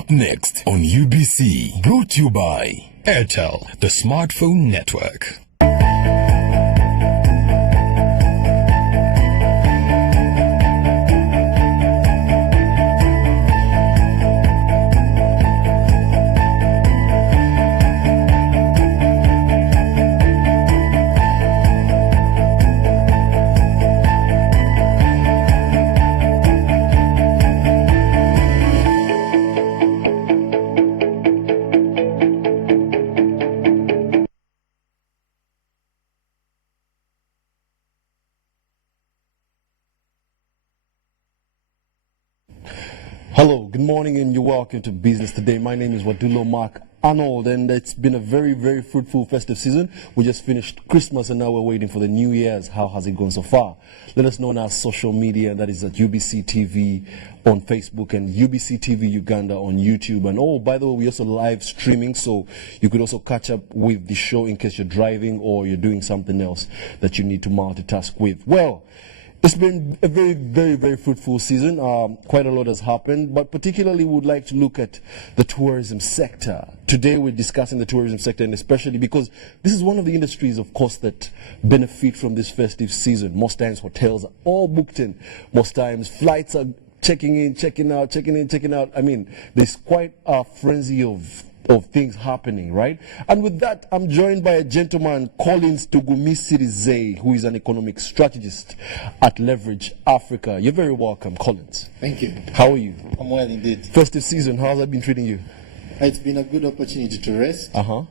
Up next on UBC, brought to you by Airtel, the smartphone network. Hello, good morning, and you're welcome to Business Today. My name is Wadulo Mark Arnold, and it's been a very, very fruitful festive season. We just finished Christmas, and now we're waiting for the New Year's. How has it gone so far? Let us know on our social media, that is at UBC TV on Facebook and UBC TV Uganda on YouTube. And oh, by the way, we also live streaming, so you could also catch up with the show in case you're driving or you're doing something else that you need to multitask with. Well, it's been a very, very, very fruitful season. Quite a lot has happened, but particularly we would like to look at the tourism sector. Today we're discussing the tourism sector, and especially because this is one of the industries, of course, that benefit from this festive season. Most times hotels are all booked in. Most times flights are checking in, checking out, checking in, checking out. I mean, there's quite a frenzy of things happening, right? And with that, I'm joined by a gentleman, Collins Tugumisirize, who is an economic strategist at Leverage Africa. You're very welcome, Collins. Thank you. How are you? I'm well indeed. Festive season, how has that been treating you? It's been a good opportunity to rest.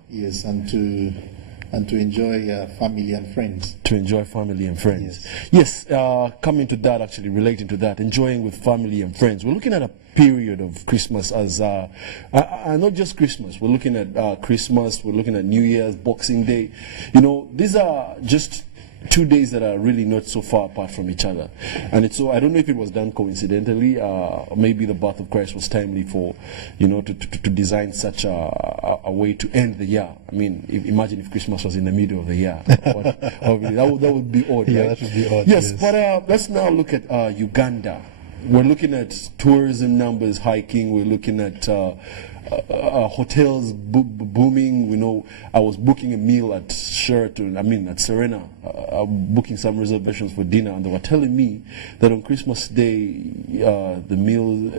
Yes, and to enjoy family and friends. To enjoy family and friends. Yes, coming to that, actually relating to that, enjoying with family and friends. We're looking at a period of Christmas as, not just Christmas, we're looking at Christmas, we're looking at New Year's, Boxing Day. You know, these are just 2 days that are really not so far apart from each other. And it's so, I don't know if it was done coincidentally, maybe the birth of Christ was timely for, you know, to design such a way to end the year. I mean, imagine if Christmas was in the middle of the year. that would be odd, yeah, right? That would be odd. Yes, but let's now look at Uganda. We're looking at tourism numbers hiking. We're looking at hotels booming. We know I was booking a meal at Sheraton, at Serena, booking some reservations for dinner, and they were telling me that on Christmas Day, the meal,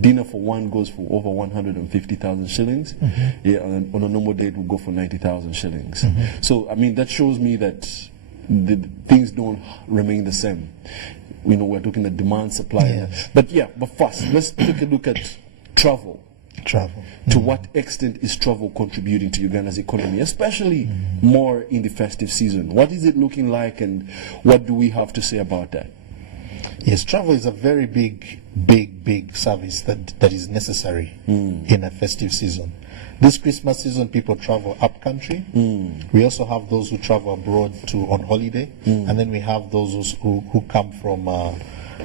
dinner for one goes for over 150,000 shillings. Yeah, and on a normal day it will go for 90,000 shillings. So, I mean, that shows me that the things don't remain the same. You know, we're looking at demand, supply. Yes. But first, let's take a look at travel. To what extent is travel contributing to Uganda's economy, especially more in the festive season? What is it looking like, and what do we have to say about that? Yes, travel is a very big service that is necessary in a festive season. This Christmas season, people travel up country. We also have those who travel abroad on holiday, and then we have those who come from,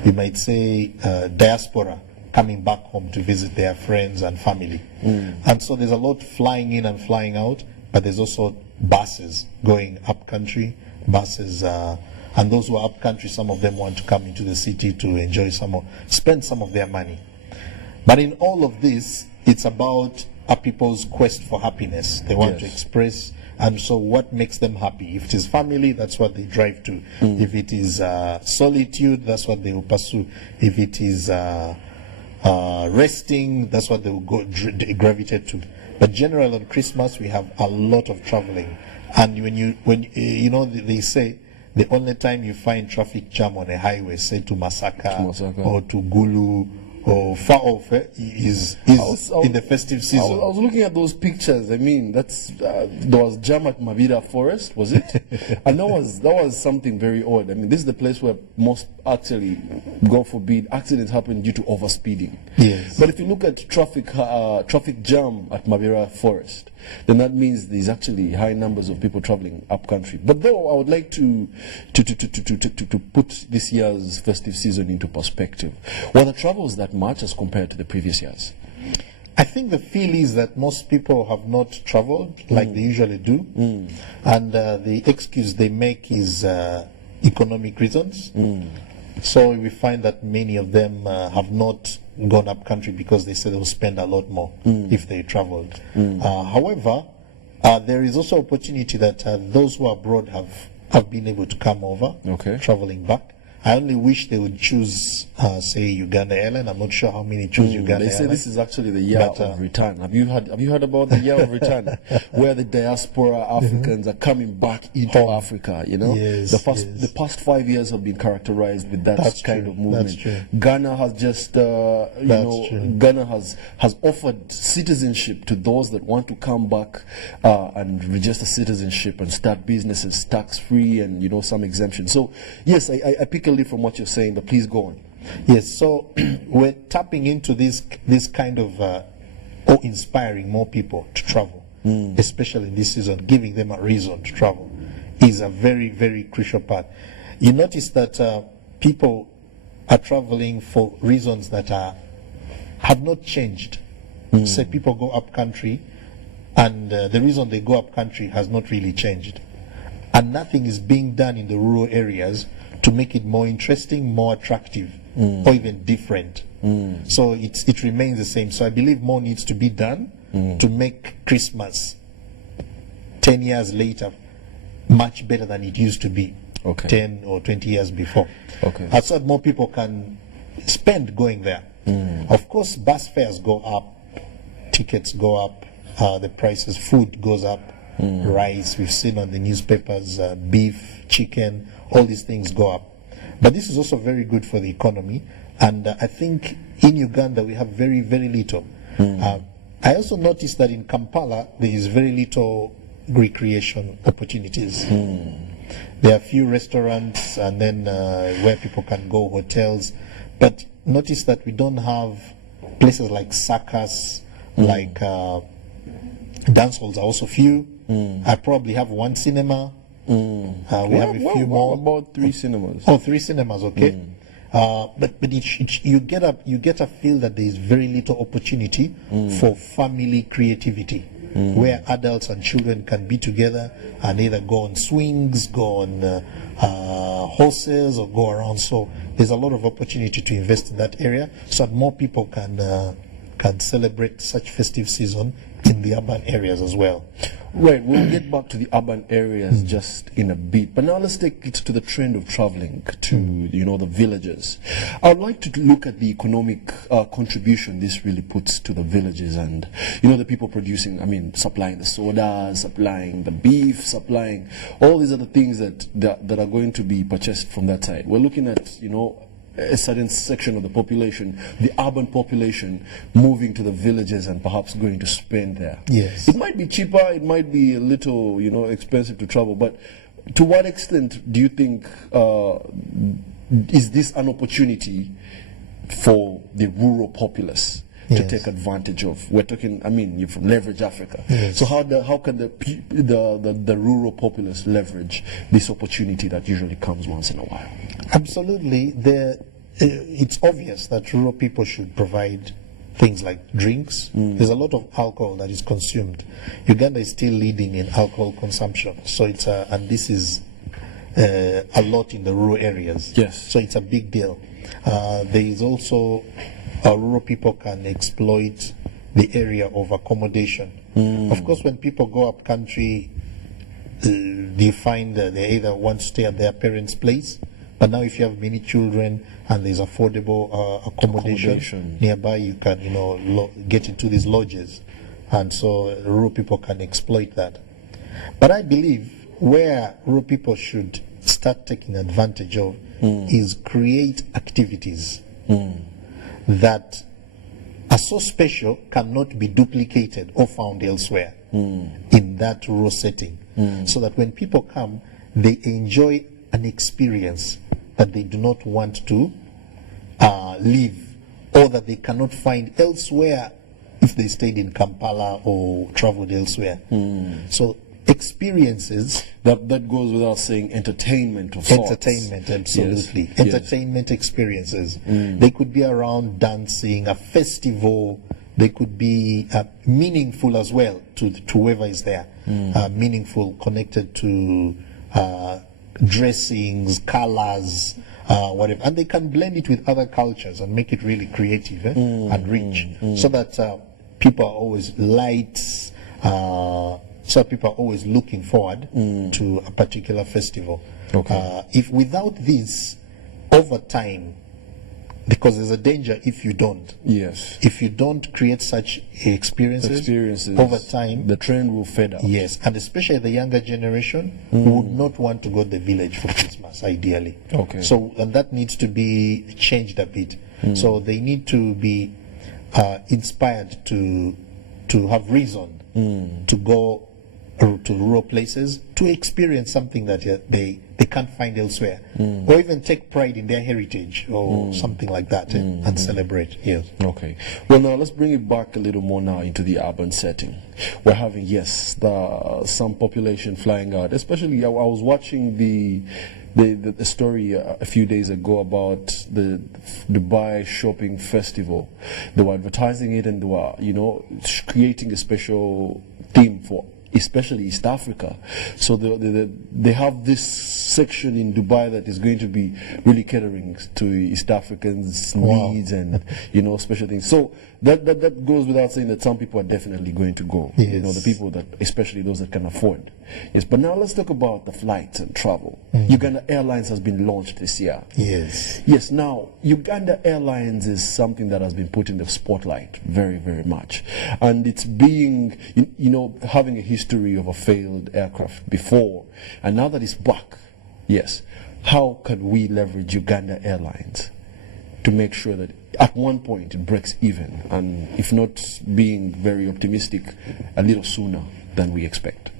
you might say, diaspora, coming back home to visit their friends and family. And so there's a lot flying in and flying out, but there's also buses going up country, buses, and those who are up country, some of them want to come into the city to enjoy spend some of their money. But in all of this, it's about people's quest for happiness. They want to express, and so what makes them happy? If it is family, that's what they drive to. If it is solitude, that's what they will pursue. If it is resting, that's what they will gravitate to. But generally on Christmas, we have a lot of traveling, and when you know, they say the only time you find traffic jam on a highway, say to Masaka. Or to Gulu, or far off, is in the festive season. I was looking at those pictures. I mean, there was jam at Mabira Forest, was it? And that was something very odd. I mean, this is the place where most, actually, God forbid, accidents happen due to overspeeding. Yes. But if you look at traffic jam at Mabira Forest, then that means there's actually high numbers of people traveling up country. But though I would like to put this year's festive season into perspective, were the travels that much as compared to the previous years? I think the feel is that most people have not traveled like they usually do, and the excuse they make is economic reasons. So we find that many of them have not gone up country because they said they'll spend a lot more if they traveled. However, there is also opportunity that those who are abroad have been able to come over, Okay. traveling back. I only wish they would choose, say, Uganda Airline. I'm not sure how many choose Uganda They say Airline. this is actually the year But, of return. Have you heard about the year of return, where the diaspora Africans are coming back into Home. Africa? You know, Yes, the past 5 years have been characterized with that That's kind true, of movement. that's true. Ghana has just, true. Ghana has offered citizenship to those that want to come back and register citizenship and start businesses tax free and some exemption. So yes, I pick a lead from what you're saying, but please go on. Yes, so we're tapping into this kind of inspiring more people to travel, especially in this season, giving them a reason to travel is a very, very crucial part. You notice that people are traveling for reasons that have not changed. Say people go up country, and the reason they go up country has not really changed. And nothing is being done in the rural areas to make it more interesting, more attractive, or even different. So it remains the same. So I believe more needs to be done to make Christmas 10 years later much better than it used to be Okay. 10 or 20 years before. Okay. So that more people can spend going there. Of course, bus fares go up, tickets go up, the prices, food goes up, rice, we've seen on the newspapers, beef, chicken, all these things go up. But this is also very good for the economy, and I think in Uganda we have very, very little. I also noticed that in Kampala there is very little recreation opportunities. There are a few restaurants and then where people can go, hotels, but notice that we don't have places like circus, like dance halls are also few. I probably have one cinema. We have a few more. About 3 cinemas. Oh, 3 cinemas, okay. But you get a feel that there is very little opportunity for family creativity, where adults and children can be together and either go on swings, go on horses, or go around. So there's a lot of opportunity to invest in that area, so that more people can celebrate such festive season in the urban areas as well. Right, we'll get back to the urban areas just in a bit. But now let's take it to the trend of traveling to, the villages. I'd like to look at the economic contribution this really puts to the villages and, the people producing, supplying the soda, supplying the beef, supplying all these other things that are going to be purchased from that side. We're looking at, a certain section of the population, the urban population, moving to the villages and perhaps going to spend there. Yes. It might be cheaper, it might be a little, expensive to travel, but to what extent do you think is this an opportunity for the rural populace to Yes. take advantage of? We're talking, you're from Leverage Africa. Yes. So how can the rural populace leverage this opportunity that usually comes once in a while? Absolutely. It's obvious that rural people should provide things like drinks. There's a lot of alcohol that is consumed. Uganda is still leading in alcohol consumption, so and this is a lot in the rural areas. Yes. So it's a big deal. There is also rural people can exploit the area of accommodation. Of course, when people go up country, they find that they either want to stay at their parents' place. But now, if you have many children and there's affordable accommodation nearby, you can, get into these lodges, and so rural people can exploit that. But I believe where rural people should start taking advantage of is create activities that are so special, cannot be duplicated or found elsewhere in that rural setting, so that when people come, they enjoy an experience that they do not want to live, or that they cannot find elsewhere if they stayed in Kampala or traveled elsewhere. So experiences. That goes without saying, entertainment of sorts. Entertainment, absolutely. Yes. Entertainment experiences. They could be around dancing, a festival. They could be meaningful as well to whoever is there. Meaningful, connected to dressings, colors, whatever, and they can blend it with other cultures and make it really creative and rich, so that people are always light. So people are always looking forward to a particular festival. Okay. If without this, over time, because there's a danger if you don't. Yes. If you don't create such experiences over time, the trend will fade out. yes, and especially the younger generation would not want to go to the village for Christmas, ideally. Okay. So, and that needs to be changed a bit. So they need to be inspired to have reason to go to rural places to experience something that they can't find elsewhere, or even take pride in their heritage or something like that and celebrate. Yes. Okay. Well, now let's bring it back a little more now into the urban setting. We're having, yes, some population flying out. Especially, I was watching the story a few days ago about the Dubai Shopping Festival. They were advertising it, and they were, creating a special theme for especially East Africa. So they have this section in Dubai that is going to be really catering to East Africans' needs and, special things. So that goes without saying that some people are definitely going to go. Yes. The people that, especially those that can afford. Yes, but now let's talk about the flights and travel. Uganda Airlines has been launched this year. Yes. Yes, now, Uganda Airlines is something that has been put in the spotlight very, very much. And it's being, having a history of a failed aircraft before. And now that it's back, yes, how can we leverage Uganda Airlines to make sure that at one point it breaks even? And if not being very optimistic, a little sooner than we expect.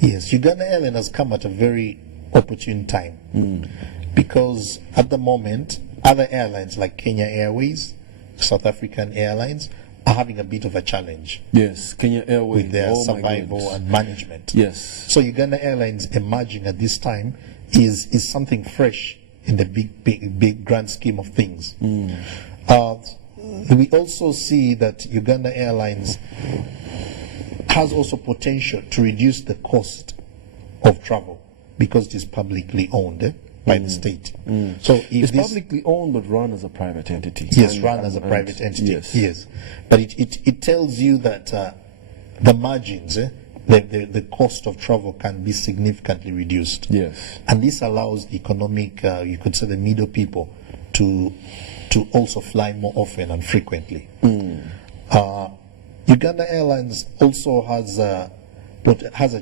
Yes, Uganda Airlines has come at a very opportune time because at the moment, other airlines like Kenya Airways, South African Airlines are having a bit of a challenge Yes, Kenya Airways. with their oh my survival goodness. and management. Yes. So Uganda Airlines emerging at this time is something fresh in the big grand scheme of things. We also see that Uganda Airlines has also potential to reduce the cost of travel because it is publicly owned by the state. So if It's this, publicly owned but run as a private entity. yes, And- run as a and- private entity. Yes. Yes, but it tells you that the margins, the cost of travel can be significantly reduced. Yes. And this allows the economic, you could say the middle people, to also fly more often and frequently. Uganda Airlines also has a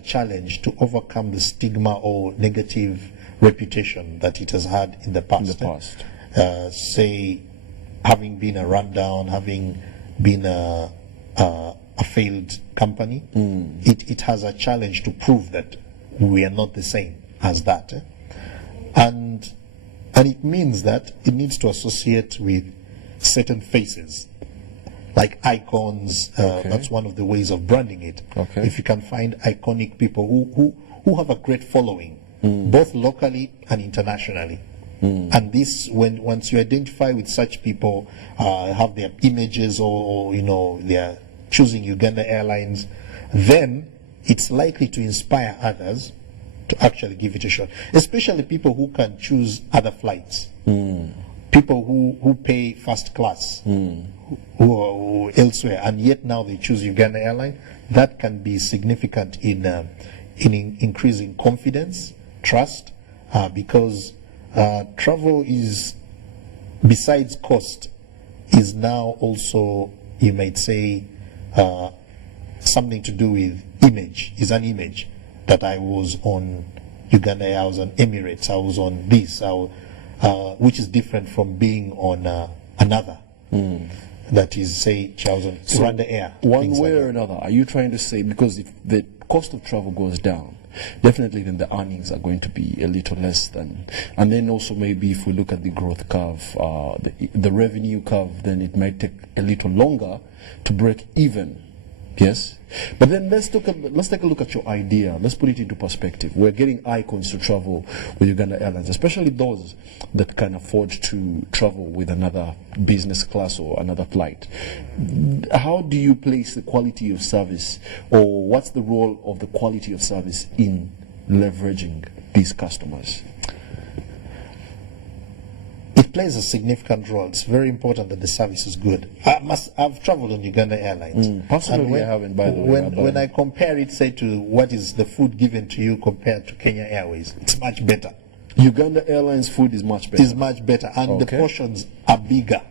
challenge to overcome the stigma or negative reputation that it has had in the past. Say, having been a rundown, having been a failed company, it has a challenge to prove that we are not the same as that. And it means that it needs to associate with certain faces, like icons. That's one of the ways of branding it. Okay. If you can find iconic people who have a great following, both locally and internationally. And this, once you identify with such people, have their images or they are choosing Uganda Airlines, then it's likely to inspire others to actually give it a shot, especially people who can choose other flights, people who pay first class, who are elsewhere, and yet now they choose Uganda Airline. That can be significant in increasing confidence, trust, because travel is, besides cost, is now also, you might say, something to do with image, is an image. That I was on Uganda, I was on Emirates, I was on this, which is different from being on another. That is, say, I was on Rwanda Air. One things way like or that. another, are you trying to say, because if the cost of travel goes down, definitely then the earnings are going to be a little less than, and then also maybe if we look at the growth curve, the revenue curve, then it might take a little longer to break even. Yes, but then let's take a look at your idea. Let's put it into perspective. We're getting icons to travel with Uganda Airlines, especially those that can afford to travel with another business class or another flight. How do you place the quality of service, or what's the role of the quality of service in leveraging these customers? plays a significant role. It's very important that the service is good. I've traveled on Uganda Airlines. Personally, I haven't, by the way. When I compare it, say, to what is the food given to you compared to Kenya Airways, it's much better. Uganda Airlines food is much better. It's much better, and the Okay. portions are bigger.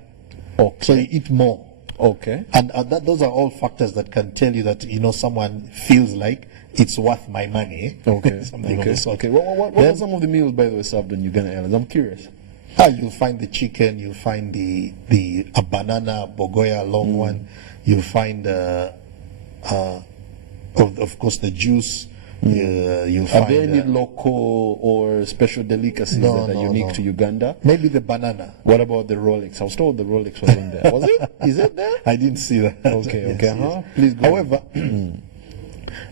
Okay. So you eat more. Okay. And those are all factors that can tell you that, someone feels like it's worth my money. Okay. Something of okay. the sort. Okay. What Then- are some of the meals, by the way, served on Uganda Airlines? I'm curious. You'll find the chicken, you'll find a banana, bogoya, long one. You'll find, of course, the juice. You'll Are find there any local or special delicacies No, that are no, unique no. to Uganda? maybe the banana. What about the Rolex? I was told the Rolex wasn't there. Was it? Is it there? I didn't see that. Okay, Yes, okay. yes. Uh-huh. Please go However,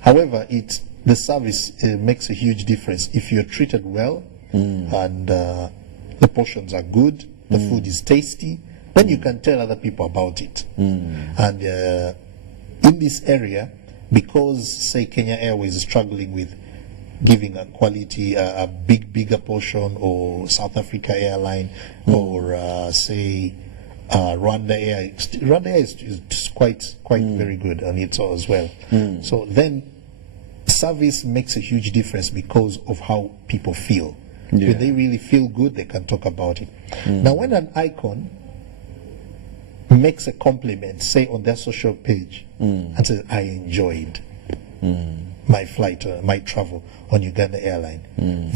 however, the service makes a huge difference if you're treated well and the portions are good, the food is tasty. Then you can tell other people about it. And in this area, because say Kenya Airways is struggling with giving a quality, a bigger portion, or South Africa Airline, or say Rwanda Air. Rwanda Air is quite very good on it as well. So then, service makes a huge difference because of how people feel. Yeah. When they really feel good, they can talk about it. Now, when an icon makes a compliment, say on their social page, and says, "I enjoyed my flight, my travel on Uganda Airline,"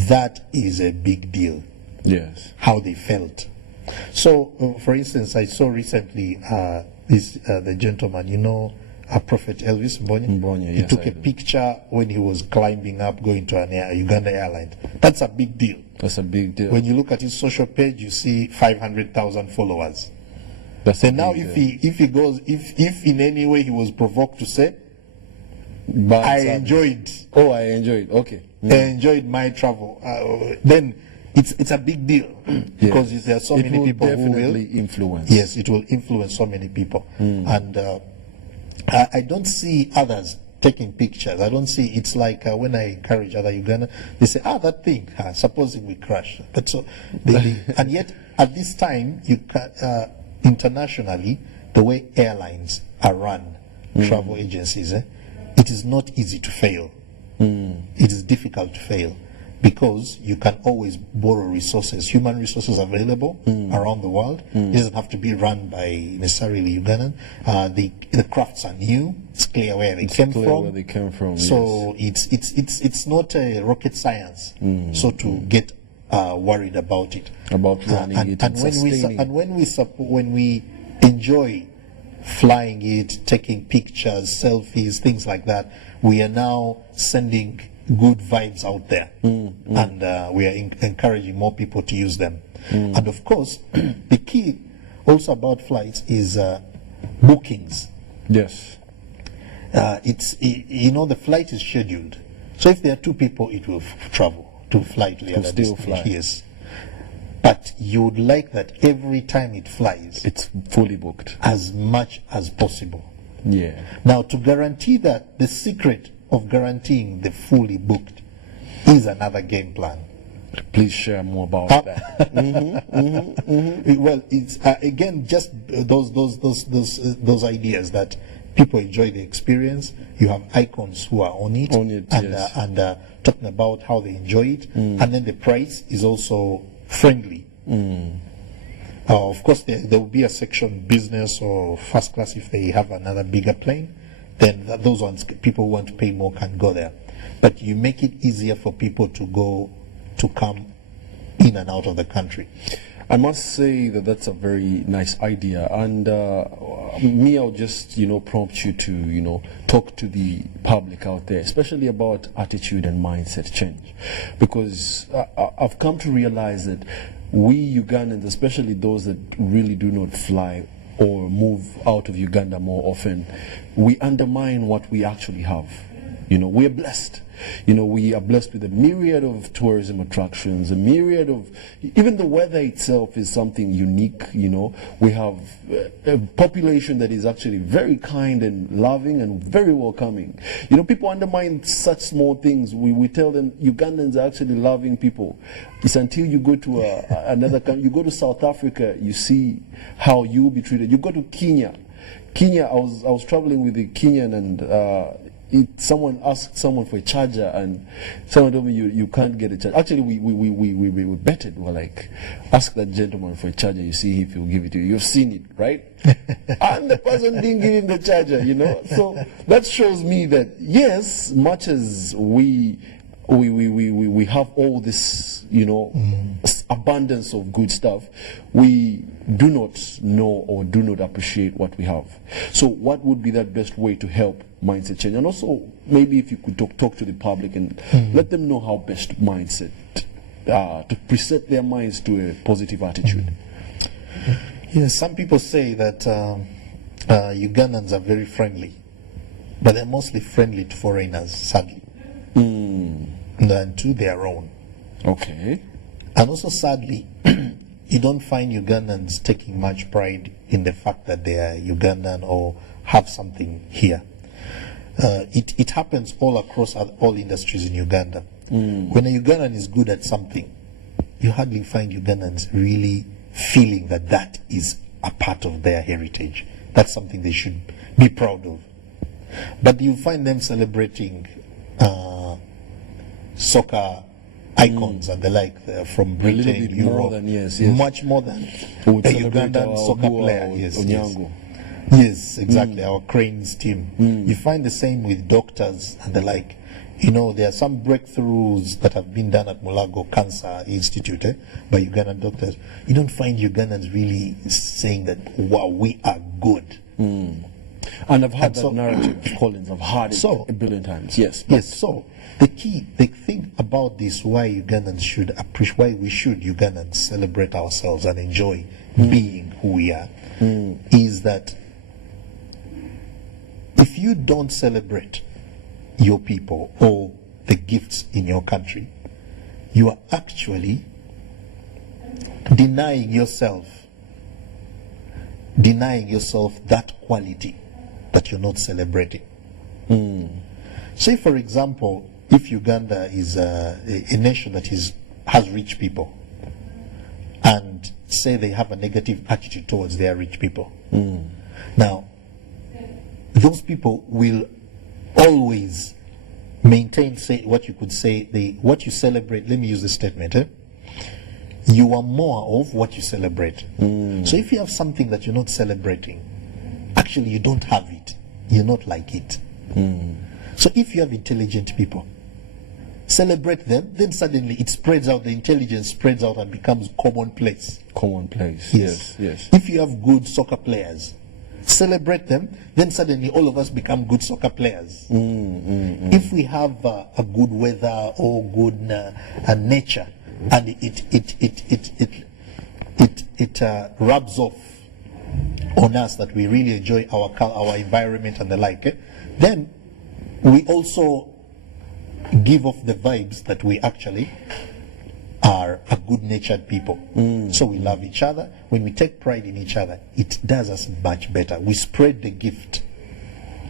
that is a big deal. Yes. How they felt. So, for instance, I saw recently the gentleman, Prophet Elvis Mbonye. Mbonye, He yes, took I a do. picture when he was climbing up, going to an Uganda Airline. That's a big deal. That's a big deal. When you look at his social page, you see 500,000 followers. That's So a now, big if in any way he was provoked to say, Bad I service. enjoyed, Oh, I enjoyed. Okay. I enjoyed my travel, then it's a big deal because there are so It many will people who will. definitely influence. Yes, it will influence so many people, and I don't see others taking pictures. I don't see. It's like when I encourage other Uganda, they say, that thing, supposing we crash. But so, and yet at this time, you can internationally, the way airlines are run, travel agencies, it is not easy to fail. It is difficult to fail because you can always borrow resources, human resources available around the world. It doesn't have to be run by necessarily Ugandan. The crafts are new. It's clear where they came clear from. where they came from, So it's not a rocket science. So to get worried about it. About running it and sustaining. When we enjoy flying it, taking pictures, selfies, things like that, we are now sending good vibes out there, and we are encouraging more people to use them. And of course, the key also about flights is bookings. Yes. The flight is scheduled, so if there are two people, it will travel to fly to the other still destination. fly. Yes, but you would like that every time it flies, It's fully booked. as much as possible. Yeah. Now, to guarantee that, the secret of guaranteeing the fully booked is another game plan. Please share more about that. Well, it's again just those ideas that people enjoy the experience. You have icons who are on it, yes. and talking about how they enjoy it, and then the price is also friendly. Of course, there will be a section business or first class if they have another bigger plane. Then those ones, people who want to pay more can go there. But you make it easier for people to come in and out of the country. I must say that that's a very nice idea, and me, I'll just prompt you to talk to the public out there, especially about attitude and mindset change, because I've come to realize that we Ugandans, especially those that really do not fly or move out of Uganda more often, we undermine what we actually have. You know, we are blessed. You know, we are blessed with a myriad of tourism attractions, a myriad of, even the weather itself is something unique. You know, we have a population that is actually very kind and loving and very welcoming. You know, people undermine such small things. We tell them Ugandans are actually loving people. It's until you go to another country, you go to South Africa, you see how you will be treated. You go to Kenya. Kenya, I was traveling with the Kenyan, and someone asked someone for a charger, and someone told me you can't get a charger. Actually, we betted. We're like, ask that gentleman for a charger. You see if he'll give it to you. You've seen it, right? And the person didn't give him the charger. You know, so that shows me that yes, much as we have all this, you know, abundance of good stuff, we do not know or do not appreciate what we have. So what would be that best way to help mindset change? And also, maybe if you could talk to the public and let them know how best mindset, to preset their minds to a positive attitude. Yes, some people say that Ugandans are very friendly, but they're mostly friendly to foreigners, sadly, than to their own. Okay. And also, sadly, you don't find Ugandans taking much pride in the fact that they are Ugandan or have something here. It happens all across all industries in Uganda. When a Ugandan is good at something, you hardly find Ugandans really feeling that that is a part of their heritage. That's something they should be proud of. But you find them celebrating soccer icons and the like from Britain, Europe, much more than a Ugandan soccer player. Yes, exactly. Our Cranes team. You find the same with doctors and the like. You know, there are some breakthroughs that have been done at Mulago Cancer Institute by Ugandan doctors. You don't find Ugandans really saying that, wow, we are good. And I've had that narrative, Collins. I've heard it a billion times. Yes. Yes. So the thing about this, why Ugandans should appreciate, why we should Ugandans celebrate ourselves and enjoy being who we are, is that if you don't celebrate your people or the gifts in your country, you are actually denying yourself that quality that you're not celebrating. Say, for example, if Uganda is a nation that has rich people, and say they have a negative attitude towards their rich people, now those people will always maintain, say, what you could say, what you celebrate. Let me use this statement. You are more of what you celebrate. So if you have something that you're not celebrating, actually you don't have it. You're not like it. So if you have intelligent people, celebrate them, then suddenly it spreads out, the intelligence spreads out and becomes commonplace. Commonplace. Yes. If you have good soccer players, celebrate them, then suddenly all of us become good soccer players. If we have a good weather or good nature, and it rubs off on us that we really enjoy our environment and the like, then we also give off the vibes that we actually are a good-natured people. So we love each other. When we take pride in each other, it does us much better. We spread the gift.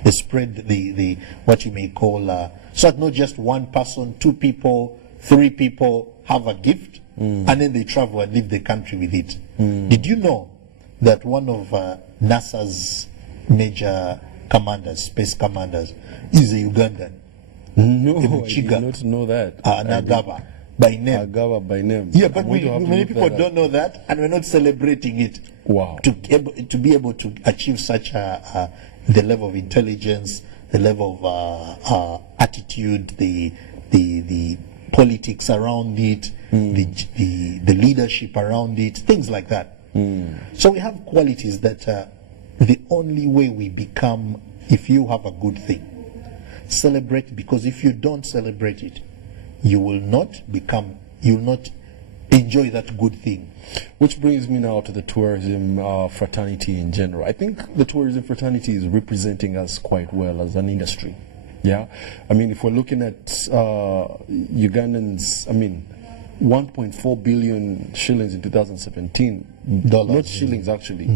They spread the what you may call so that not just one person, 2 people, 3 people have a gift, and then they travel and leave the country with it. Did you know that one of NASA's major commanders, space commanders, is a Ugandan? No, I did not know that. Nagaba by name. Agaba by name. Yeah, but many people don't know that, and we're not celebrating it. Wow. To be able to achieve such the level of intelligence, the level of attitude, the politics around it, the leadership around it, things like that. So we have qualities that the only way we become, if you have a good thing, celebrate, because if you don't celebrate it, you will not enjoy that good thing. Which brings me now to the tourism fraternity in general. I think the tourism fraternity is representing us quite well as an industry. Yeah, I mean, if we're looking at Ugandans, I mean, 1.4 billion shillings in 2017, Dollars, not shillings actually,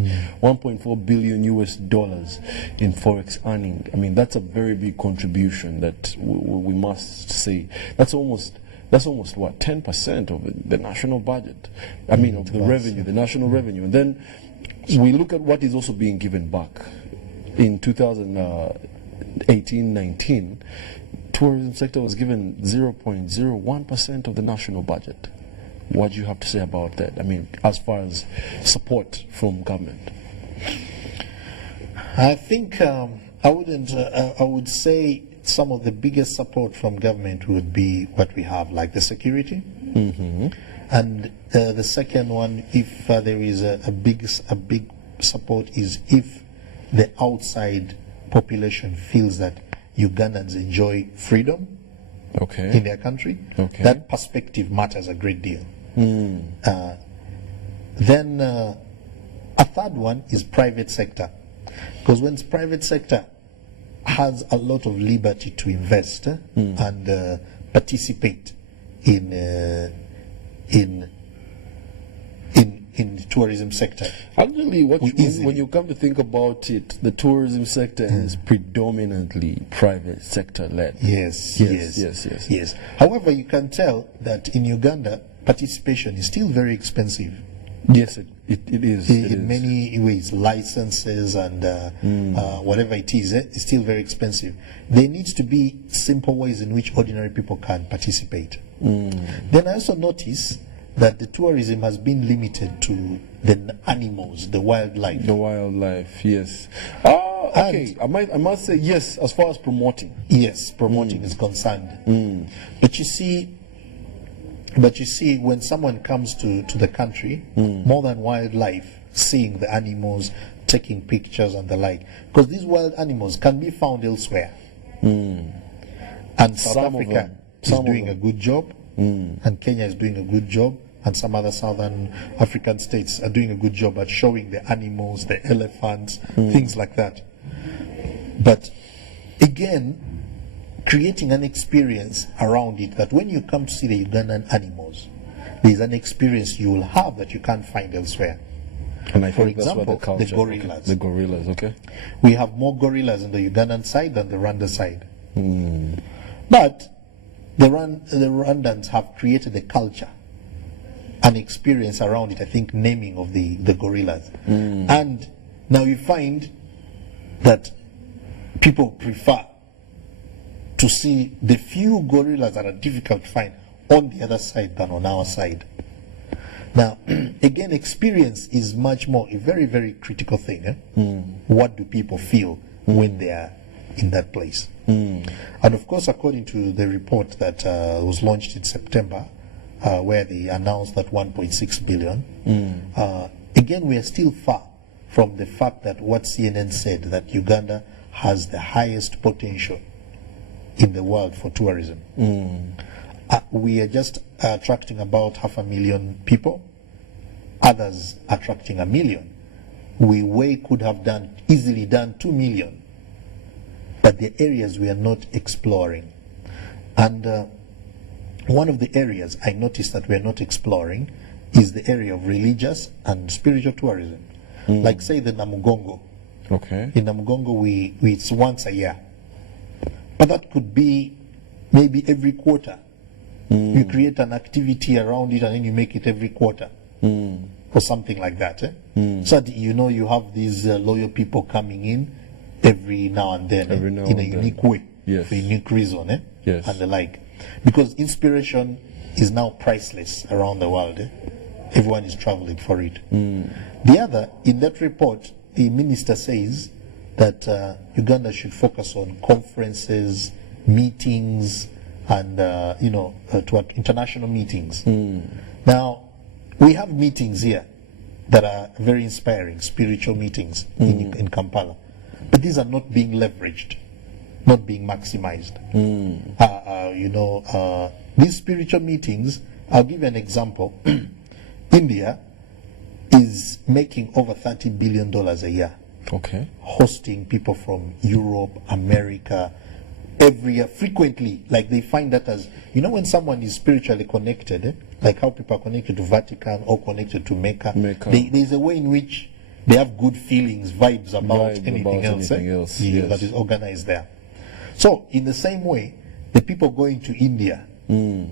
1.4 billion US dollars in forex earning. I mean, that's a very big contribution that we must say. That's almost what, 10% of the national budget. I mean, of the revenue, the national revenue. And then we look at what is also being given back. In 2018-19, tourism sector was given 0.01% of the national budget. What do you have to say about that? I mean, as far as support from government. I think I would say some of the biggest support from government would be what we have, like the security. And the second one, if there is a big support, is if the outside population feels that Ugandans enjoy freedom in their country. That perspective matters a great deal. Then a third one is private sector, because when private sector has a lot of liberty to invest and participate in the tourism sector. Actually, when you come to think about it, the tourism sector is predominantly private sector led. Yes. However, you can tell that in Uganda, participation is still very expensive. Yes, it is. In many ways, licenses and whatever it is, it's still very expensive. There needs to be simple ways in which ordinary people can participate. Then I also notice that the tourism has been limited to the animals, the wildlife. The wildlife, yes. Okay, I must say yes, as far as promoting. Yes, promoting is concerned. But you see, when someone comes to the country, more than wildlife, seeing the animals, taking pictures and the like, because these wild animals can be found elsewhere. And South Africa is doing a good job. And Kenya is doing a good job, and some other southern African states are doing a good job at showing the animals, the elephants, things like that. But again, creating an experience around it, that when you come to see the Ugandan animals, there is an experience you will have that you can't find elsewhere. And I For think that's what example, the culture, the gorillas. Okay. The gorillas, okay. We have more gorillas on the Ugandan side than the Rwanda side. But the Rwandans have created a culture, an experience around it, I think, naming of the gorillas. And now you find that people prefer to see the few gorillas that are difficult to find on the other side than on our side. Now, again, experience is much more a very, very critical thing. What do people feel when they are in that place? And of course, according to the report that was launched in September, where they announced that 1.6 billion, again, we are still far from the fact that what CNN said, that Uganda has the highest potential in the world for tourism. We are just attracting about 500,000 people, others attracting 1 million. We could have easily done 2 million. But the areas we are not exploring. And one of the areas I noticed that we are not exploring is the area of religious and spiritual tourism. Like, say, the Namugongo. Okay. In Namugongo, it's once a year. But that could be maybe every quarter. You create an activity around it and then you make it every quarter. Or something like that. So that, you have these loyal people coming in every now and then, in a unique way, for a unique reason, and the like. Because inspiration is now priceless around the world. Everyone is traveling for it. The other, in that report, the minister says that Uganda should focus on conferences, meetings, and to international meetings. Now, we have meetings here that are very inspiring, spiritual meetings in Kampala. But these are not being leveraged, not being maximized. These spiritual meetings, I'll give you an example. India is making over $30 billion a year. Okay. Hosting people from Europe, America, every year, frequently. Like they find that as, you know, when someone is spiritually connected, like how people are connected to Vatican or connected to Mecca, there's a way in which they have good feelings, vibes about anything else, yes. that is organized there. So, in the same way, the people going to India, the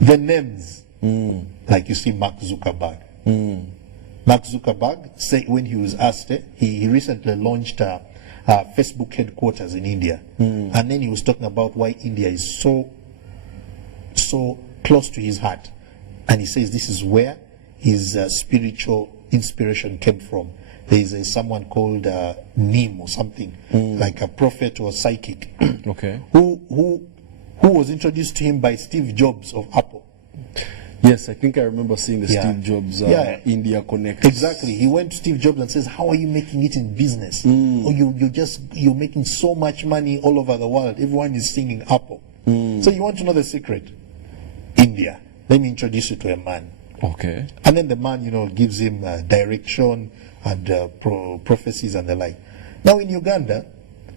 names, like you see Mark Zuckerberg. Mark Zuckerberg, say, when he was asked, he recently launched Facebook headquarters in India. And then he was talking about why India is so close to his heart. And he says this is where his spiritual inspiration came from. There is someone called Neem or something, like a prophet or psychic, Okay. who was introduced to him by Steve Jobs of Apple. Yes, I think I remember seeing the Steve Jobs India Connect. Exactly. He went to Steve Jobs and says, "How are you making it in business? Or you're making so much money all over the world. Everyone is singing Apple. So you want to know the secret? India. Let me introduce you to a man." Okay. And then the man, gives him direction and prophecies and the like. Now in Uganda,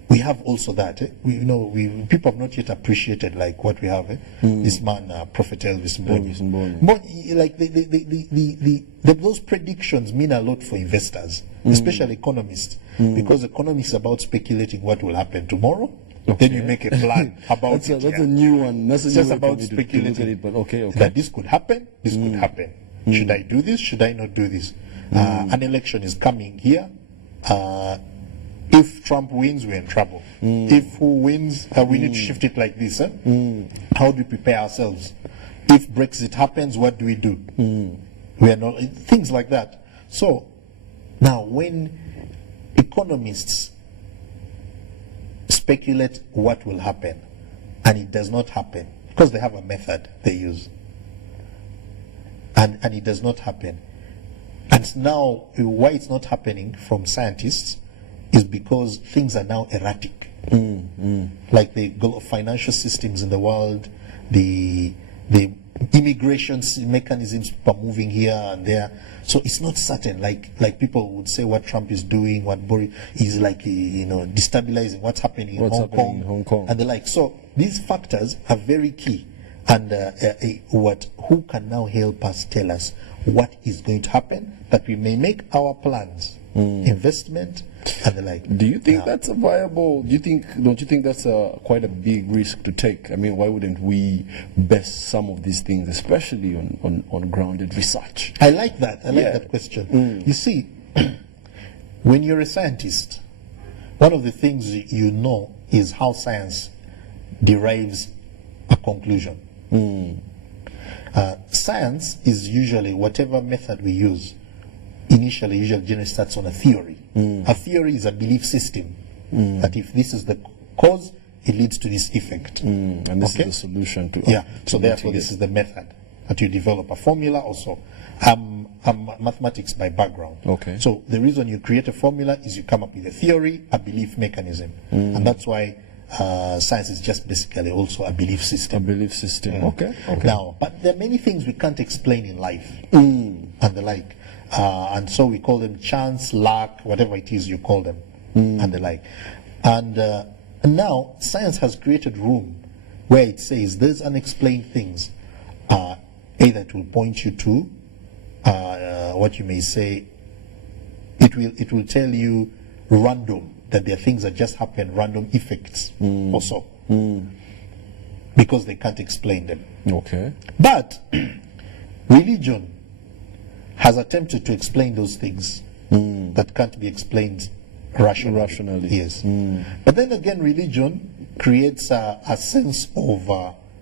we have also that. People have not yet appreciated like what we have. This man, Prophet Elvis Mbonyi. But like those predictions mean a lot for investors, especially economists, because economics about speculating what will happen tomorrow. Okay. Then you make a plan about it. That's a new one. That's It's just about speculating. But okay. That this could happen, this could happen. Should I do this? Should I not do this? An election is coming here. If Trump wins, we're in trouble. If who wins, we need to shift it like this. How do we prepare ourselves? If Brexit happens, what do we do? We are not things like that. So now, when economists speculate what will happen, and it does not happen, because they have a method they use, and it does not happen. And now, why it's not happening from scientists is because things are now erratic. Like the financial systems in the world, the immigration mechanisms are moving here and there. So it's not certain. Like people would say what Trump is doing, what Boris is like, destabilizing what's happening in Hong Kong and the like. So these factors are very key. And who can now help us tell us what is going to happen, that we may make our plans, investment and the like. Do you think that's a viable? Don't you think that's quite a big risk to take? I mean, why wouldn't we base some of these things, especially on grounded research? I like that. I like that question. You see, when you're a scientist, one of the things you know is how science derives a conclusion. Science is usually, whatever method we use, usually generally starts on a theory. A theory is a belief system that if this is the cause, it leads to this effect. And this is the solution to so therefore this is the method that you develop a formula also. I'm mathematics by background. Okay. So the reason you create a formula is you come up with a theory, a belief mechanism. And that's why science is just basically also a belief system. A belief system. Okay. Now, but there are many things we can't explain in life and the like. And so we call them chance, luck, whatever it is you call them, and the like. And now science has created room where it says there's unexplained things. Either it will point you to what you may say. It will tell you random, that there are things that just happen, random effects also, because they can't explain them. Okay. But religion has attempted to explain those things that can't be explained rationally. Yes. But then again, religion creates a sense of,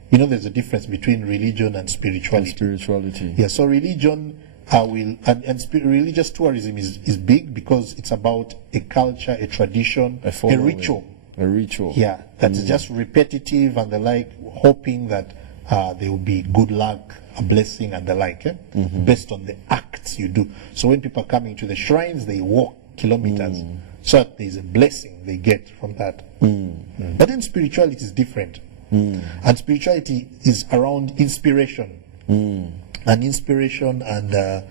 there's a difference between religion and spirituality. Yeah, so religion religious tourism is big because it's about a culture, a tradition, a ritual. A ritual. Yeah, that's just repetitive and the like, hoping that there will be good luck, a blessing and the like, based on the acts you do. So when people are coming to the shrines, they walk kilometers, so that there's a blessing they get from that. But then spirituality is different. And spirituality is around inspiration. And inspiration and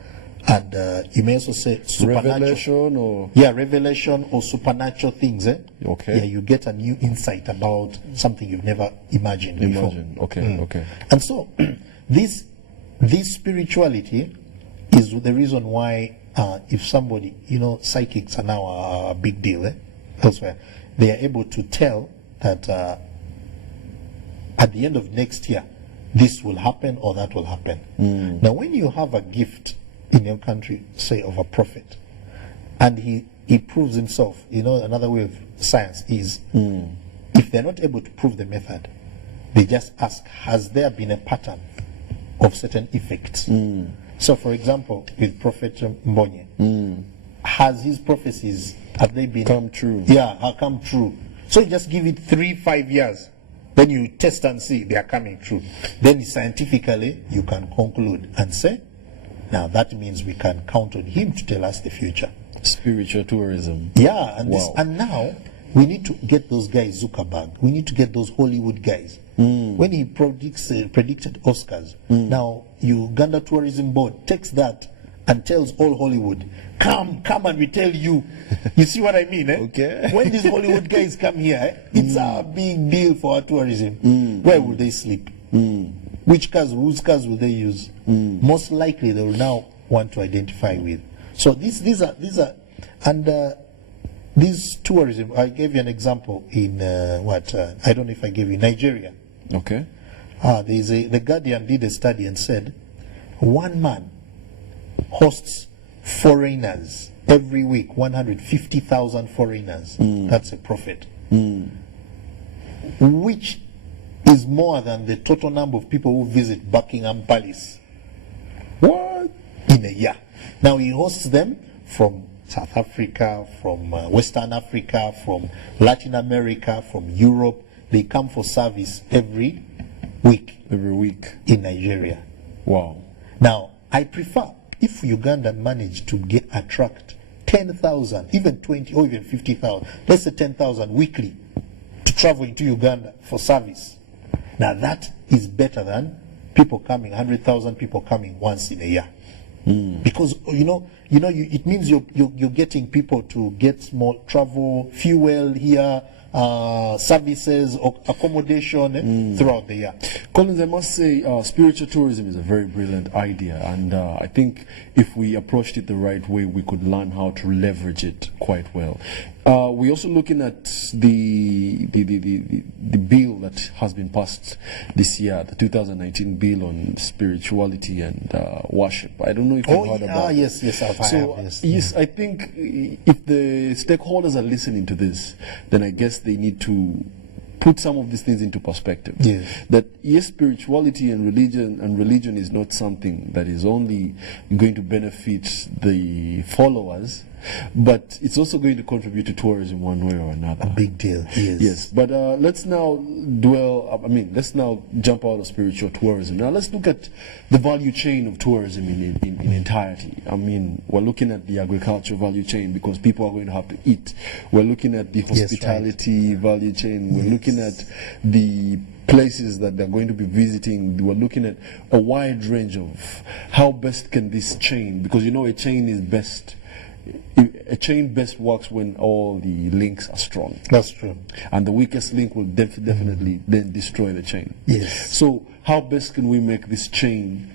And you may also say supernatural. Revelation or Yeah, revelation or supernatural things. Okay. Yeah, you get a new insight about something you've never imagined before. Okay, okay. And so, this spirituality is the reason why, if somebody, psychics are now a big deal elsewhere, they are able to tell that at the end of next year, this will happen or that will happen. Now, when you have a gift in your country, say of a prophet, and he proves himself, another way of science is, if they're not able to prove the method, they just ask, has there been a pattern of certain effects? So, for example, with Prophet Mbonye, has his prophecies, have they been Come true? Yeah, have come true. So you just give it 3-5 years, then you test and see they are coming true. Then scientifically you can conclude and say, now that means we can count on him to tell us the future. Spiritual tourism. Yeah, and Wow. and now we need to get those guys, Zuckerberg. We need to get those Hollywood guys. When he predicted Oscars, now Uganda Tourism Board takes that and tells all Hollywood, come and we tell you. You see what I mean? Okay. When these Hollywood guys come here, it's a big deal for our tourism. Where will they sleep? Whose cars will they use? Most likely they will now want to identify with. So these are and these tourism. I gave you an example in I don't know if I gave you Nigeria. Okay. The Guardian did a study and said one man hosts foreigners every week, 150,000 foreigners. That's a profit. Which is more than the total number of people who visit Buckingham Palace. What? In a year. Now he hosts them from South Africa, from Western Africa, from Latin America, from Europe. They come for service every week Every week. in Nigeria. Wow. Now, I prefer if Uganda managed to attract 10,000, even 20 or even 50,000, let's say 10,000 weekly to travel into Uganda for service. Now that is better than people coming, 100,000 people coming once in a year. Because it means you're getting people to get more travel, fuel here, services, or accommodation throughout the year. Collins, I must say, spiritual tourism is a very brilliant idea, and I think if we approached it the right way, we could learn how to leverage it quite well. We're also looking at the bill that has been passed this year, the 2019 bill on spirituality and worship. I don't know if you've heard about it. Yes, I have. Yes, I think if the stakeholders are listening to this, then I guess they need to put some of these things into perspective. Yes. That yes, spirituality and religion is not something that is only going to benefit the followers, but it's also going to contribute to tourism one way or another. A big deal. Yes, but let's now let's now jump out of spiritual tourism. Now let's look at the value chain of tourism in entirety. I mean, we're looking at the agricultural value chain because people are going to have to eat. We're looking at the hospitality value chain. We're looking at the places that they're going to be visiting. We're looking at a wide range of how best can this chain, because a chain is best. A chain best works when all the links are strong. That's true. And the weakest link will definitely then destroy the chain. Yes. So how best can we make this chain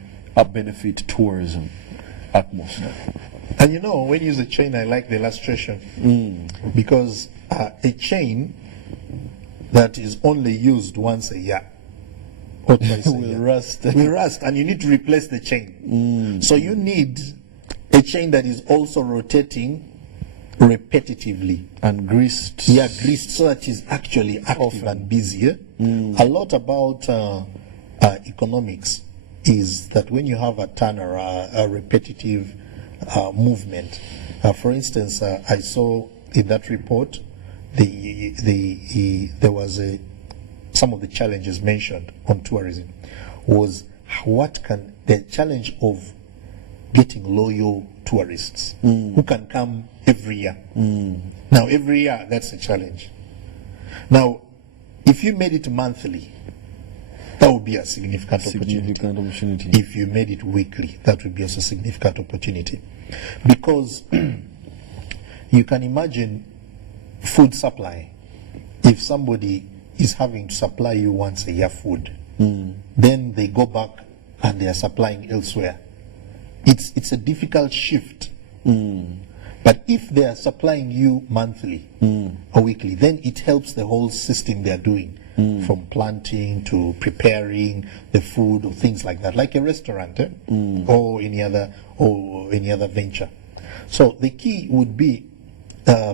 benefit tourism at most? And when you use a chain, I like the illustration. Because a chain that is only used once a year or twice a year will rust, and you need to replace the chain. So you need a chain that is also rotating repetitively and greased. Yeah, greased, so that is actually active and busy. A lot about economics is that when you have a turn or a repetitive movement. For instance, I saw in that report there was some of the challenges mentioned on tourism was the challenge of getting loyal tourists who can come every year. Now, every year, that's a challenge. Now, if you made it monthly, That would be a significant opportunity. Significant opportunity. If you made it weekly, that would be also a significant opportunity. Because you can imagine food supply. If somebody is having to supply you once a year food, then they go back and they are supplying elsewhere. It's a difficult shift. But if they are supplying you monthly or weekly, then it helps the whole system they are doing, from planting to preparing the food or things like that, like a restaurant or any other venture. So the key would be,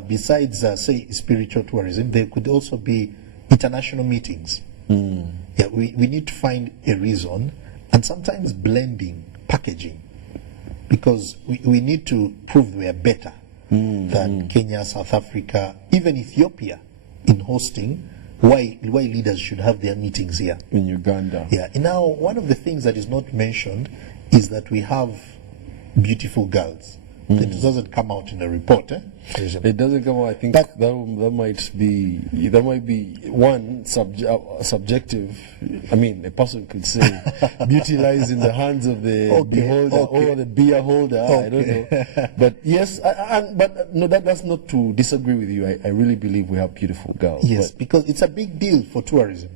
besides say spiritual tourism, there could also be international meetings. Yeah, we need to find a reason, and sometimes blending, packaging, because we need to prove we are better than Kenya, South Africa, even Ethiopia in hosting. Why leaders should have their meetings here In Uganda. Yeah. And now, one of the things that is not mentioned is that we have beautiful girls. That doesn't come out in the report. It doesn't come out. I think But- that might be one subjective. I mean, a person could say beauty lies in the hands of the beholder or the beer holder. I don't know. But yes, but no, that's not to disagree with you. I really believe we have beautiful girls. Yes, because it's a big deal for tourism.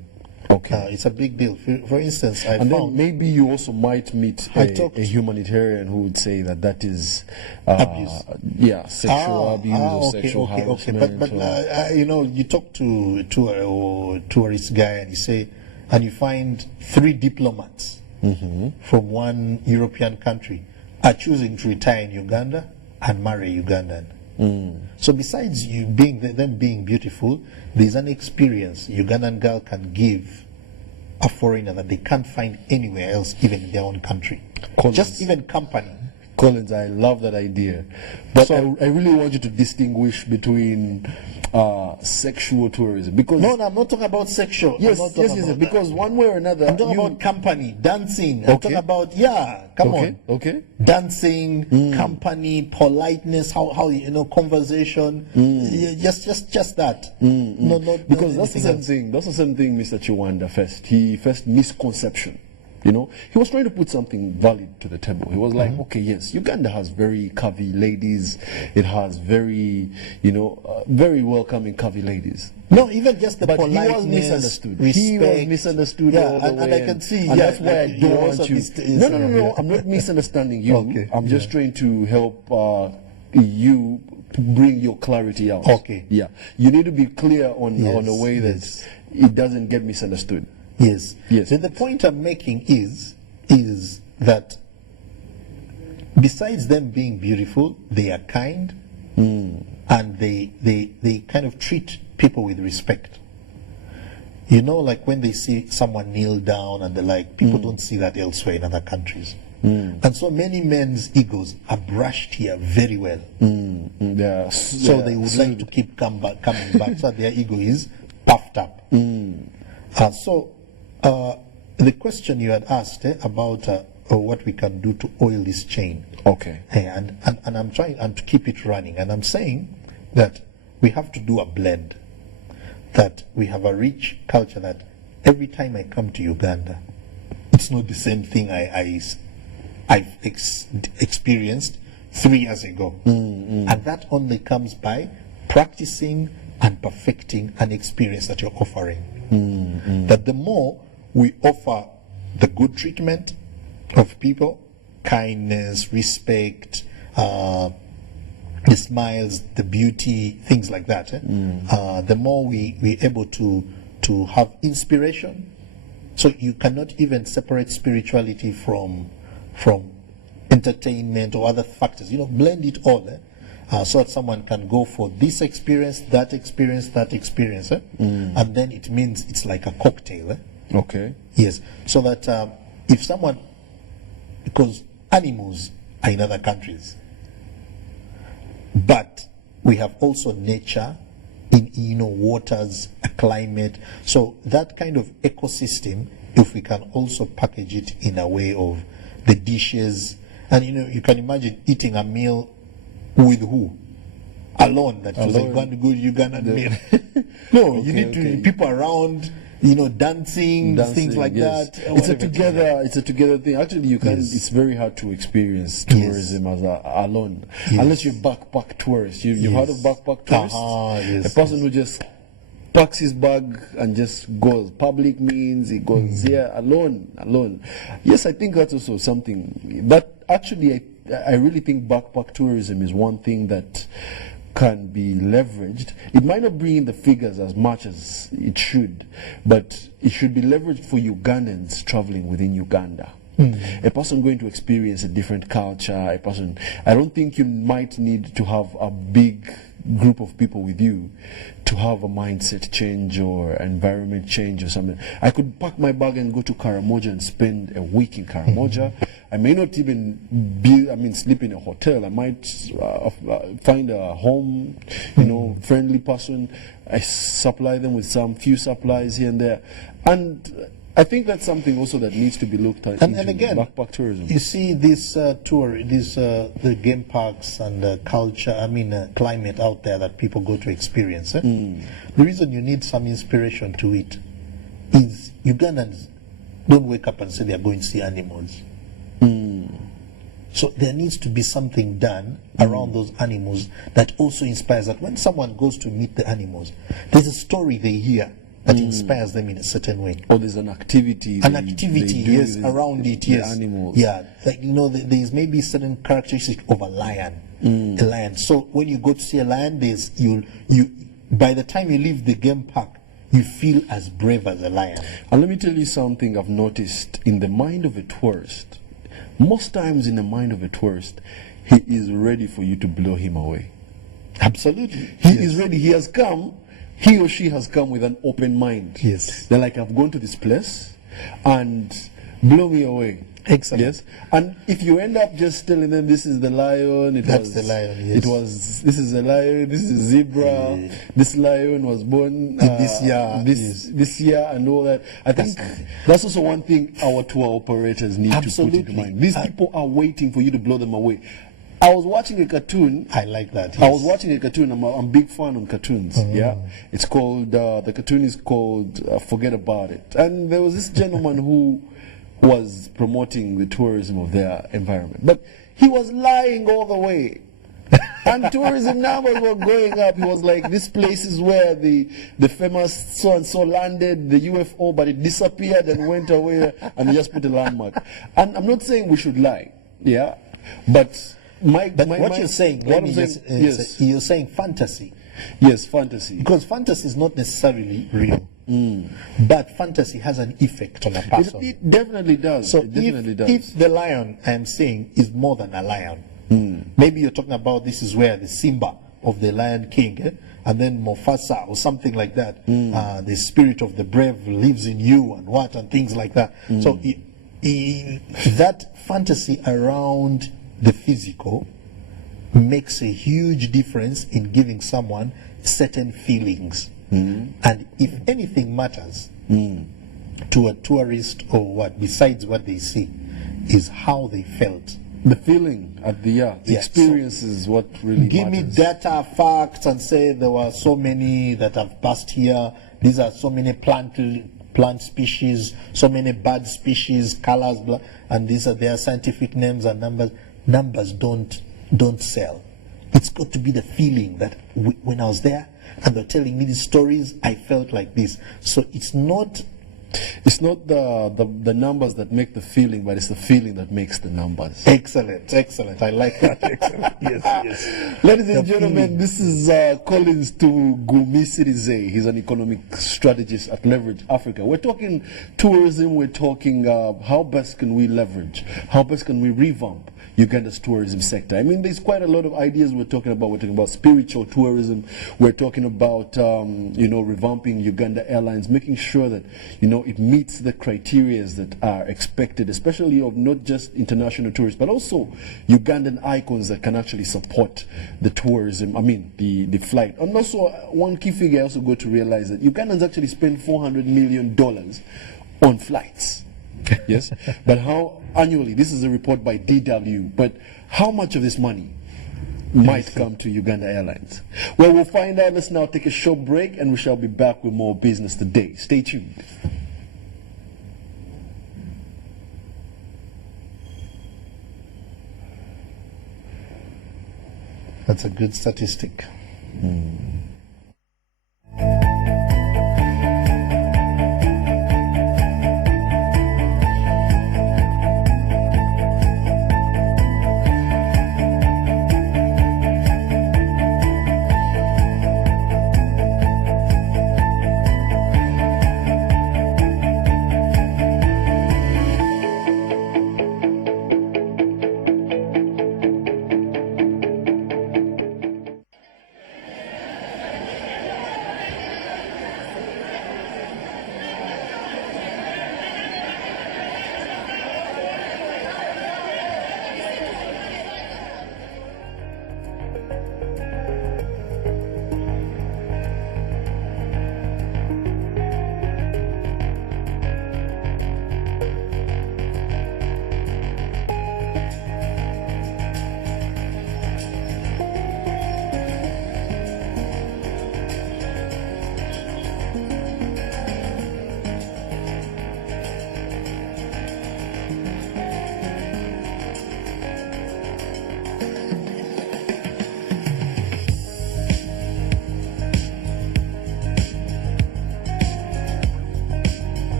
Okay. It's a big deal. For instance, I And then found maybe you also might meet I a talked- humanitarian who would say that is Abuse. Yeah, sexual abuse or sexual okay. harassment. But or- you talk to a tourist guy and you find 3 diplomats from one European country are choosing to retire in Uganda and marry a Ugandan. So besides them being beautiful, there's an experience Ugandan girl can give a foreigner that they can't find anywhere else, even in their own country. Collins. Just even company. Collins, I love that idea. But So- I really want you to distinguish between sexual tourism. Because No, I'm not talking about sexual. yes, I'm not talking yes, about because that. one way or another, I'm talking about company, dancing. I'm Okay. talking about come okay, on, okay. dancing, company, politeness, how conversation. Yeah, just that. No, Because not that's the anything same else. thing. That's the same thing Mr. Chiwanda he first misconception. You know, he was trying to put something valid to the table. He was like, okay, yes, Uganda has very curvy ladies. It has very, very welcoming curvy ladies. No, even just the But he politeness, was misunderstood. respect. He was misunderstood Yeah, all the and way. I can see. And Yeah, that's why I you don't also want you. missed- No. I'm not misunderstanding you. Okay, I'm just trying to help you bring your clarity out. Okay. Yeah. You need to be clear on a Yes, way that yes. it doesn't get misunderstood. Yes. Yes. So the point I'm making is that besides them being beautiful, they are kind, and they kind of treat people with respect. You know, like when they see someone kneel down and the like, people don't see that elsewhere in other countries. And so many men's egos are brushed here very well. Yeah. So they would like to keep coming back, so their ego is puffed up. The question you had asked about what we can do to oil this chain. Okay. And I'm trying to keep it running. And I'm saying that we have to do a blend. That we have a rich culture that every time I come to Uganda, it's not the same thing I've experienced 3 years ago. And that only comes by practicing and perfecting an experience that you're offering. That the more we offer the good treatment of people, kindness, respect, the smiles, the beauty, things like that, the more we're able to have inspiration. So you cannot even separate spirituality from entertainment or other factors. Blend it all. So that someone can go for this experience, that experience, that experience. And then it means it's like a cocktail. Okay. Yes. So that if someone, because animals are in other countries, but we have also nature in waters, a climate. So that kind of ecosystem, if we can also package it in a way of the dishes, and you can imagine eating a meal with who? Alone. That was a good Ugandan meal. No, you need to people around. dancing, things like yes. that. It's a whatever. together. It's a together thing. Actually, you can. Yes. It's very hard to experience tourism as alone, Yes. unless you're backpack tourist. You've heard of Yes. backpack tourist? Yes, A person who just packs his bag and just goes. Public means he goes here alone. Yes, I think that's also something that actually I really think backpack tourism is one thing that can be leveraged. It might not bring in the figures as much as it should, but it should be leveraged for Ugandans traveling within Uganda. A person going to experience a different culture, I don't think you might need to have a big group of people with you to have a mindset change or environment change or something. I could pack my bag and go to Karamoja and spend a week in Karamoja. I may not even sleep in a hotel. I might find a home, friendly person. I supply them with some few supplies here and there. And I think that's something also that needs to be looked at. And again, backpack tourism. You see this the game parks and culture, climate out there that people go to experience. The reason you need some inspiration to it is Ugandans don't wake up and say they're going to see animals. So there needs to be something done around those animals that also inspires that when someone goes to meet the animals, there's a story they hear that inspires them in a certain way. Or there's an activity. An activity, yes, around it, yes. The animals. Yeah, like, there's maybe certain characteristic of a lion. A lion. So when you go to see a lion, by the time you leave the game park, you feel as brave as a lion. And let me tell you something I've noticed in the mind of a tourist. Most times in the mind of a tourist, he is ready for you to blow him away. Absolutely. He is ready. He or she has come with an open mind. Yes. They're like, I've gone to this place and blow me away. Excellent. Yes. And if you end up just telling them this is the lion, The lion, yes. this is a lion, this is a zebra, this lion was born this year, this year and all that. I think that's also one thing our tour operators need to put into Absolutely. mind. These people are waiting for you to blow them away. I was watching a cartoon. I like that. I was watching a cartoon. I'm a big fan of cartoons. Yeah, it's called the cartoon is called Forget About It. And there was this gentleman who was promoting the tourism of their environment, but he was lying all the way. And tourism numbers were going up. He was like, this place is where the famous so and so landed, the UFO, but it disappeared and went away, and he just put a landmark. And I'm not saying we should lie, yeah, but. What you're saying, yes. you're saying fantasy. Yes, fantasy. Because fantasy is not necessarily real. But fantasy has an effect on a person. It definitely does. So it definitely does. if the lion I'm saying is more than a lion, maybe you're talking about this is where the Simba of the Lion King, and then Mufasa or something like that, the spirit of the brave lives in you and things like that. So that fantasy around the physical makes a huge difference in giving someone certain feelings. And if anything matters to a tourist or what, besides what they see, is how they felt. The feeling at the experience is what really Give me matters. data, facts, and say there were so many that have passed here. These are so many plant species, so many bird species, colors, and these are their scientific names and numbers. Numbers don't sell. It's got to be the feeling that when I was there and they're telling me these stories, I felt like this. So it's not the numbers that make the feeling, but it's the feeling that makes the numbers. excellent. I like that. Excellent. Yes. Ladies and gentlemen, this is Collins to Gumisirize. He's an economic strategist at Leverage Africa. We're talking tourism. We're talking how best can we leverage, how best can we revamp Uganda's tourism sector. I mean, there's quite a lot of ideas we're talking about. We're talking about spiritual tourism. We're talking about, revamping Uganda Airlines, making sure that, it meets the criteria that are expected, especially of not just international tourists, but also Ugandan icons that can actually support the tourism, the flight. And also, one key figure I also got to realize that Ugandans actually spend $400 million on flights. Yes, but how annually? This is a report by DW. But how much of this money might come to Uganda Airlines. Well, we'll find out. Let's now take a short break and we shall be back with more Business Today. Stay tuned. That's a good statistic.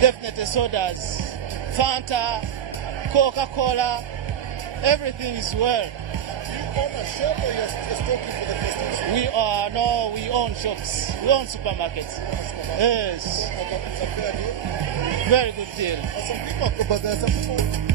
Definitely sodas, Fanta, Coca-Cola, everything is well. You own a shop or you're just talking for the festive? We own shops, we own supermarkets. Yes, It's a fair deal. very good deal. Some people, but there's some people.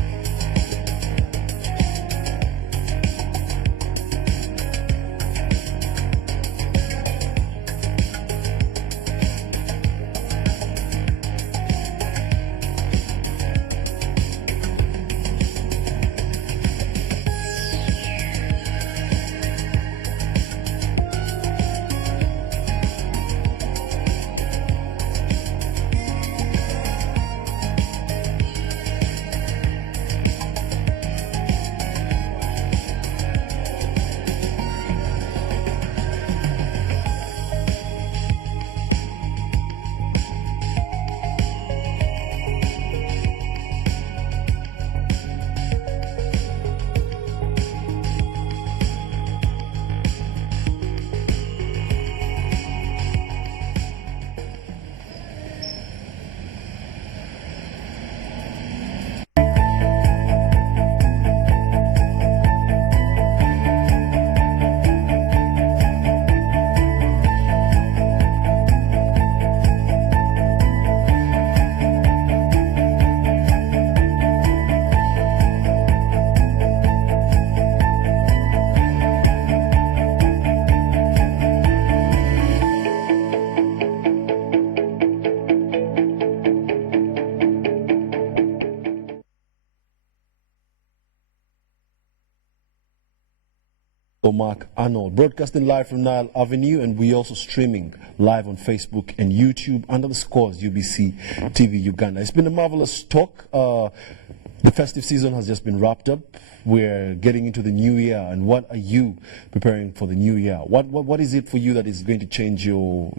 Mark Arnold, broadcasting live from Nile Avenue, and we also streaming live on Facebook and YouTube under the Scores UBC TV Uganda. It's been a marvelous talk. The festive season has just been wrapped up. We're getting into the new year, and what are you preparing for the new year? What is it for you that is going to change your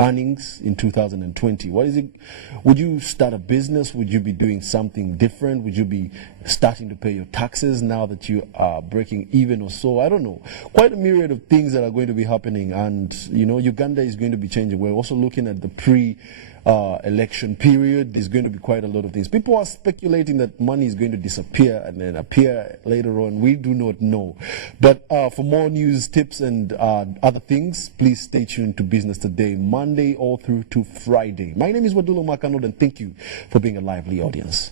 earnings in 2020? What is it? Would you start a business? Would you be doing something different? Would you be starting to pay your taxes now that you are breaking even or so? I don't know. Quite a myriad of things that are going to be happening, and Uganda is going to be changing. We're also looking at the election period. There's going to be quite a lot of things. People are speculating that money is going to disappear and then appear later on. We do not know. But for more news, tips, and other things, please stay tuned to Business Today, Monday all through to Friday. My name is Wadulo Makano, and thank you for being a lively audience.